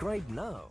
Subscribe now.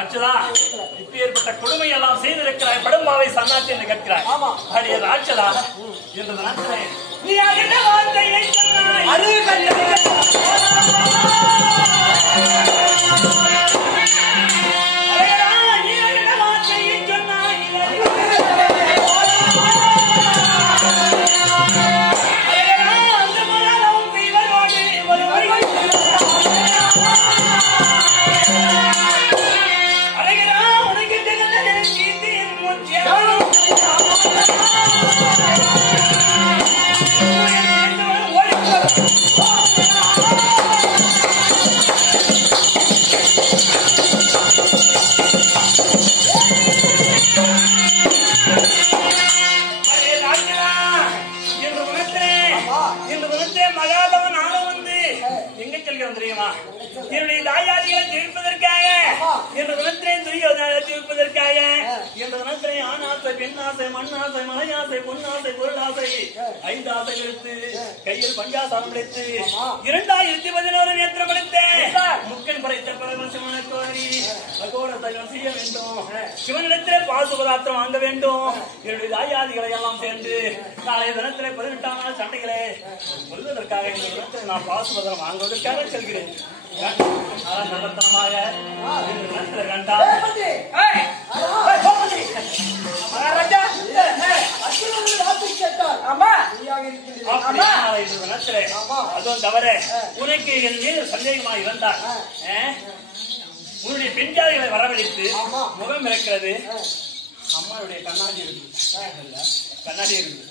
ராட்சதா, இப்பேற்பட்ட கொடுமை எல்லாம் செய்திருக்கிறாய், படும்பாவை சன்னாட்சி என்று கேட்கிறாய். அடியே ராட்சதா, என்று நினைக்கிறேன். நீ என்ன வார்த்தையை சொன்னாய்? என்னுடைய தாயாதிகளை ஜெயிப்பதற்காக, என்ற குணத்திலே துரியோதனை ஜெயிப்பதற்காக, என்ற குணத்திலே ஆணாசை, பெண்ணாசை, மண்ணாசை, மலையாசை, பொன்னாசை, பொருளாசை, 5 ஆசை எடுத்து கையில் பஞ்சாசாரம் எடுத்து 2011 நேத்திரம் எடுத்தேன். முக்கன் படைத்த பரம சிவனை கோரி அகோரத்தை செய்ய வேண்டும். சிவனிடத்திலே பாசுபதார்த்தம் வாங்க வேண்டும். என்னுடைய தாயாதிகளை எல்லாம் சேர்ந்து நாளைய தினத்திலே 18ஆம் நாள் சண்டைகளை கொள்வதற்காக இந்த தினத்தை நான் பாசுபதம் வாங்குவதற்காக செல்கிறேன். நல்லத்தனமாக அதுவும் தவிர உனக்கு என் மீது சந்தேகமாக இருந்தால் உன்னுடைய பெண் ஜாதிகளை வரவழைத்து முகம் இருக்கிறது. அம்மாவுடைய கண்ணாடி கண்ணாடி இருக்கு.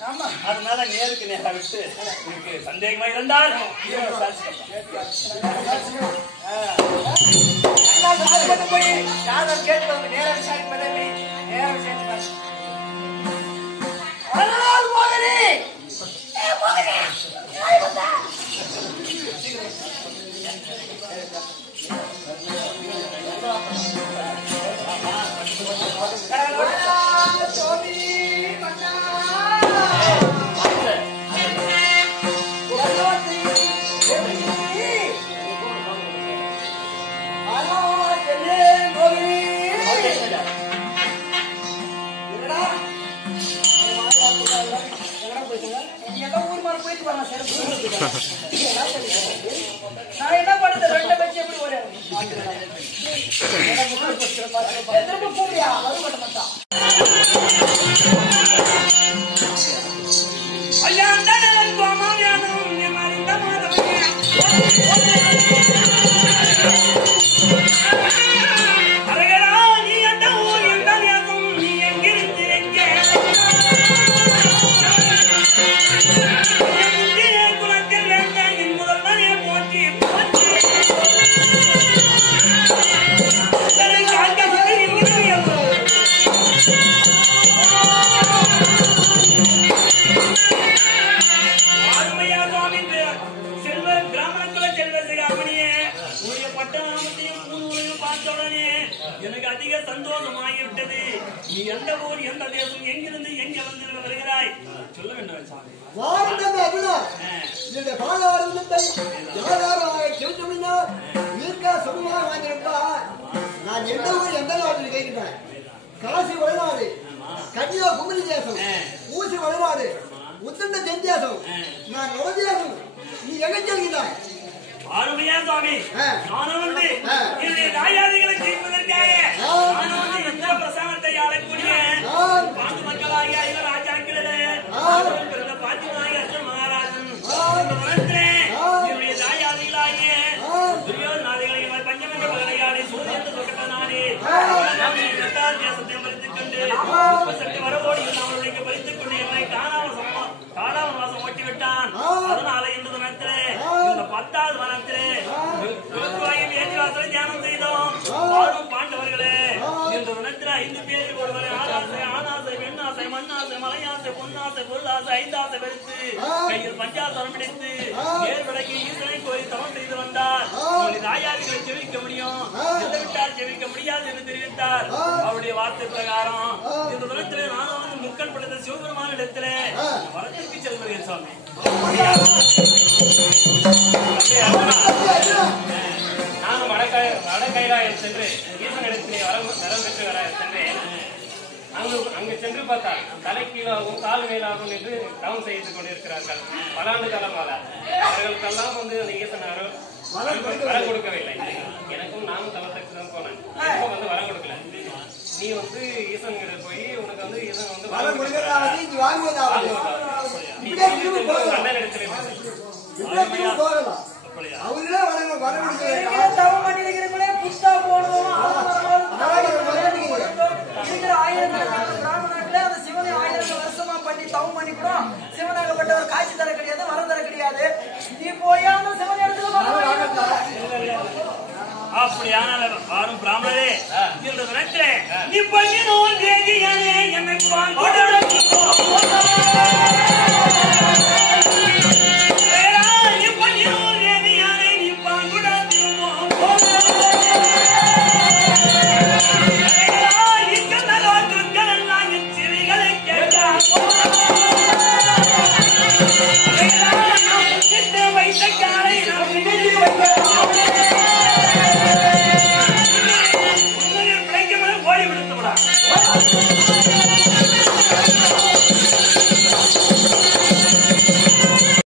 அதனால நேருக்கு நேரா விட்டு உங்களுக்கு சந்தேகமா இருந்தால் போய் யாரும் கேட்பவங்க நேரம் விசாரிப்பதில்லை. நேரம் விசாரிப்பாங்க. நான் என்ன பண்ணது 2 பேச்சு எப்படி ஒரு கூடியா எனக்கு அதிக சந்தோஷமாகிவிட்டது. நீ எந்த ஊர், எந்த தேசம், எங்கிருந்து எங்க வந்து வருகிறாய் சொல்ல வேண்டும் சாமி. நான் எந்த ஊர் எந்த நாட்டில் கேட்கிறேன். காசி வழிநாடு, கன்னியாகுமரி தேசம், ஊசி வழிநாடு, உத்தண்ட தென்தேசம், நான் நவதேசம். நீ எங்க செல்கிறாய்? ஆறுமையா சுவாமி, நானும் வந்து என்னுடைய தாயாதிகளை ஜெயிப்பதற்காக நானும் வந்து எந்த பிரசாதத்தை அழைக்கூடிய பாண்டு மக்களாகிய ஐவர் ராஜாக்கிறது பாத்தியமாகிய அர்ஜுன் மகாராஜன் என்னுடைய தாயாதிகளாகிய துரியோதனாதிகளை பஞ்சமன்ற பகலையாடி சூரியன் சொக்கட்ட நாடி தேசத்தை பறித்துக் கொண்டு சக்தி வரவோடி அவர்களுடைய பறித்துக் கொண்டு என்னை காணாமல் வாசம் ஓட்டிவிட்டான். அதனால இன்று தினத்திலே இந்த 10வது வனத்திலே தியானம் செய்தோம். பாண்டவர்களே, இன்று தினத்தில் 5 பேரில் ஒருவரை ஆணாசை, ஆணாசை, பெண்ணாசை, மண்ணாசை, மலையாசை, பொன்னாசை, பொருளாசை, 5 ஆசை வெறுத்து கையில் பஞ்சாசரம் பிடித்து ஏற்படைக்கு ஈசனை கோயில் தவம் செய்து வந்தார். அவருடைய தாயாதிகளை ஜெபிக்க முடியும், விட்டால் ஜெபிக்க முடியாது என்று தெரிவித்தார். அவருடைய வார்த்தை பிரகாரம் இந்த தினத்திலே நானும் முக்கன் படுத்த சிவபெருமான இடத்திலே வரத்திற்கு செல்கிறேன் சுவாமி. நானும் வடக்காக வட கைலாயம் சென்று ஈசனிடத்திலே வரம் பெற்று வர சென்று அங்கு சென்று பார்த்தால் தலை கீழாகவும் கால் மேலாகவும் என்று தவம் செய்து கொண்டிருக்கிறார்கள் பல ஆண்டு காலமாக. அவர்களுக்கெல்லாம் வந்து அந்த ஈசனாரும் வரம் கொடுக்கவில்லை. எனக்கும் நானும் தவத்துக்கு தான் போனேன். எனக்கும் வந்து வரம் கொடுக்கல. நீ வந்து ஈசன் கிட்ட போய் உனக்கு வந்து ஈசன் வந்து வரம் அண்ணன் இடத்துல சிவனாகப்பட்டவர் காட்சி தர கிடையாது, வரம் தர கிடையாது. நீ போயாம சிவன் இடத்துல அப்படியான வாரும் பிராமணரே என்று நினைக்கிறேன். நீ பண்ணினோம் தேகியானே என்னை பாங்கி